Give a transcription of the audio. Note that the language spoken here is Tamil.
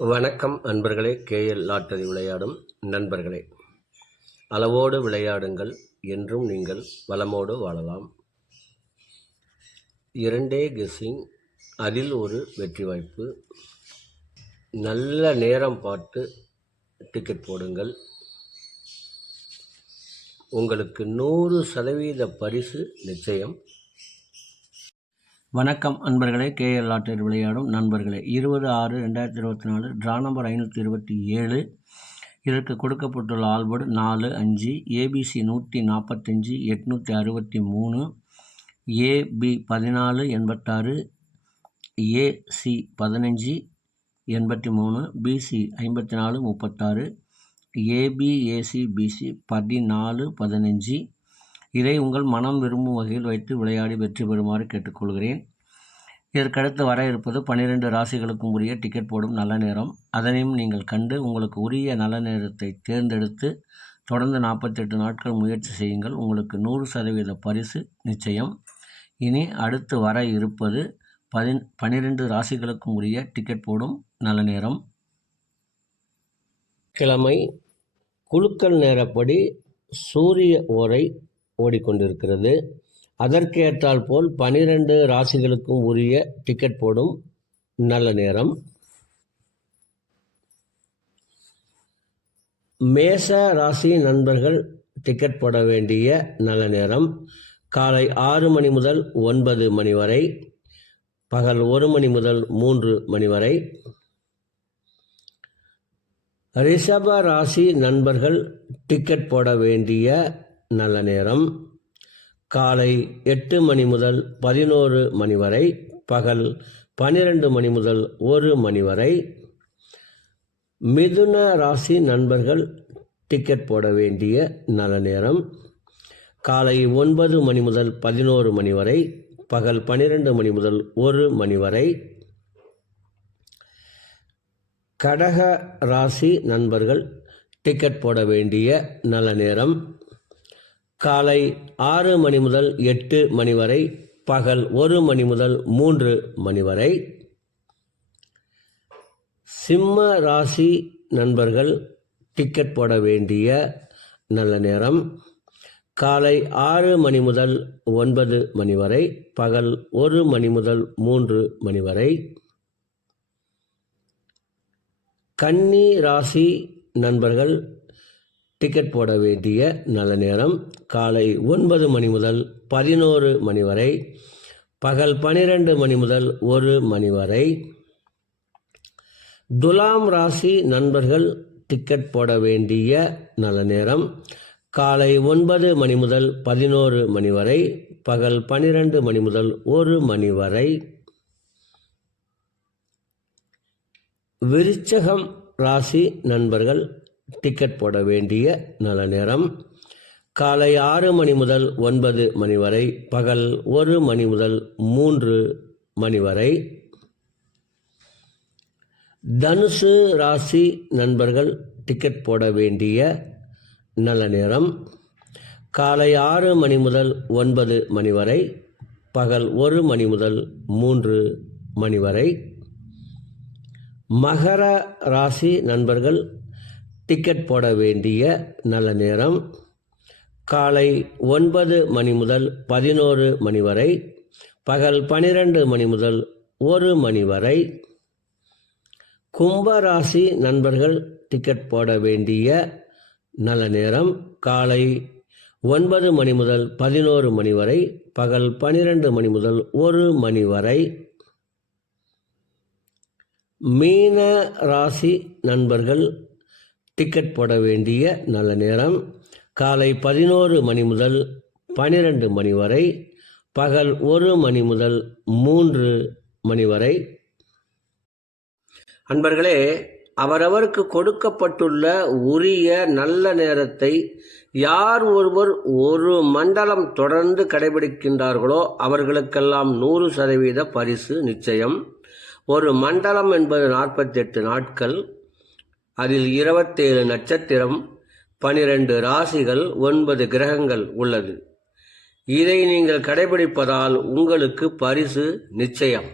வணக்கம் அன்பர்களே. கேஎல் லாட்டரி விளையாடும் நண்பர்களே, அளவோடு விளையாடுங்கள், என்றும் நீங்கள் வளமோடு வாழலாம். 2 கெஸ்ஸிங், அதில் ஒரு வெற்றி வாய்ப்பு. நல்ல நேரம் பார்த்து டிக்கெட் போடுங்கள். உங்களுக்கு 100% பரிசு நிச்சயம். வணக்கம் அன்பர்களே. கேஎல் லாட்டரி விளையாடும் நண்பர்களே, 20/6/2024 ட்ரா நம்பர் 527. இதற்கு கொடுக்கப்பட்டுள்ள ஆல்போர்டு 4, 5, ABC 145, 863, AB 14, 86, AC 15, 83, BC 54, 36, AB, AC, BC 14, 15. இதை உங்கள் மனம் விரும்பும் வகையில் வைத்து விளையாடி வெற்றி பெறுமாறு கேட்டுக்கொள்கிறேன். இதற்கடுத்து வர இருப்பது 12 ராசிகளுக்கும் உரிய டிக்கெட் போடும் நல்ல நேரம். அதனையும் நீங்கள் கண்டு உங்களுக்கு உரிய நல்ல நேரத்தை தேர்ந்தெடுத்து தொடர்ந்து 48 நாட்கள் முயற்சி செய்யுங்கள். உங்களுக்கு 100% பரிசு நிச்சயம். இனி அடுத்து வர இருப்பது 12 ராசிகளுக்கும் உரிய டிக்கெட் போடும் நல்ல நேரம். கிழமை குலுக்கல் நேரப்படி சூரிய ஓரை ஓடிக்கொண்டிருக்கிறது. அதற்கேற்றால் போல் 12 ராசிகளுக்கும் உரிய டிக்கெட் போடும் நல்ல நேரம். மேச ராசி நண்பர்கள் டிக்கெட் போட வேண்டிய நல்ல நேரம் காலை 6 மணி முதல் 9 மணி வரை, பகல் 1 மணி முதல் 3 மணி வரை. ரிஷப ராசி நண்பர்கள் டிக்கெட் போட வேண்டிய நல்ல நேரம் காலை 8 மணி முதல் 11 மணி வரை, பகல் 12 மணி முதல் 1 மணி வரை. மிதுன ராசி நண்பர்கள் டிக்கெட் போட வேண்டிய நல்ல நேரம் காலை 9 மணி முதல் 11 மணி வரை, பகல் 12 மணி முதல் 1 மணி வரை. கடக ராசி நண்பர்கள் டிக்கெட் போட வேண்டிய நல்ல நேரம் காலை 6 மணி முதல் 8 மணி வரை, பகல் 1 மணி முதல் 3 மணி வரை. சிம்ம ராசி நண்பர்கள் டிக்கெட் போட வேண்டிய நல்ல நேரம் காலை 6 மணி முதல் 9 மணி வரை, பகல் 1 மணி முதல் 3 மணி வரை. கன்னி ராசி நண்பர்கள் டிக்கெட் போட வேண்டிய நல்ல நேரம் காலை 9 மணி முதல் 11 மணி வரை, பகல் 12 மணி முதல் 1 மணி வரை. துலாம் ராசி நண்பர்கள் டிக்கெட் போட வேண்டிய நல்ல நேரம் காலை 9 மணி முதல் 11 மணி வரை, பகல் 12 மணி முதல் 1 மணி வரை. விருச்சகம் ராசி நண்பர்கள் டிக்கெட் போட வேண்டிய நல்ல நேரம் காலை 6 மணி முதல் 9 மணி வரை, பகல் 1 மணி முதல் 3 மணி வரை. தனுசு ராசி நண்பர்கள் டிக்கெட் போட வேண்டிய நல்ல நேரம் காலை 6 மணி முதல் 9 மணி வரை, பகல் 1 மணி முதல் 3 மணி வரை. மகர ராசி நண்பர்கள் டிக்கெட் போட வேண்டிய நல்ல நேரம் காலை 9 மணி முதல் 11 மணி வரை, பகல் 12 மணி முதல் 1 மணி வரை. கும்பராசி நண்பர்கள் டிக்கெட் போட வேண்டிய நல்ல நேரம் காலை 9 மணி முதல் 11 மணி வரை, பகல் 12 மணி முதல் 1 மணி வரை. மீன ராசி நண்பர்கள் டிக்கெட் போட வேண்டிய நல்ல நேரம் காலை 11 மணி முதல் 12 மணி வரை, பகல் 1 மணி முதல் 3 மணி வரை. அன்பர்களே, அவரவருக்கு கொடுக்கப்பட்டுள்ள உரிய நல்ல நேரத்தை யார் ஒருவர் ஒரு மண்டலம் தொடர்ந்து கடைபிடிக்கின்றார்களோ அவர்களுக்கெல்லாம் 100% பரிசு நிச்சயம். ஒரு மண்டலம் என்பது 48 நாட்கள். அதில் 27 நட்சத்திரம், 12 ராசிகள், 9 கிரகங்கள் உள்ளது. இதை நீங்கள் கடைபிடிப்பதால் உங்களுக்கு பரிசு நிச்சயம்.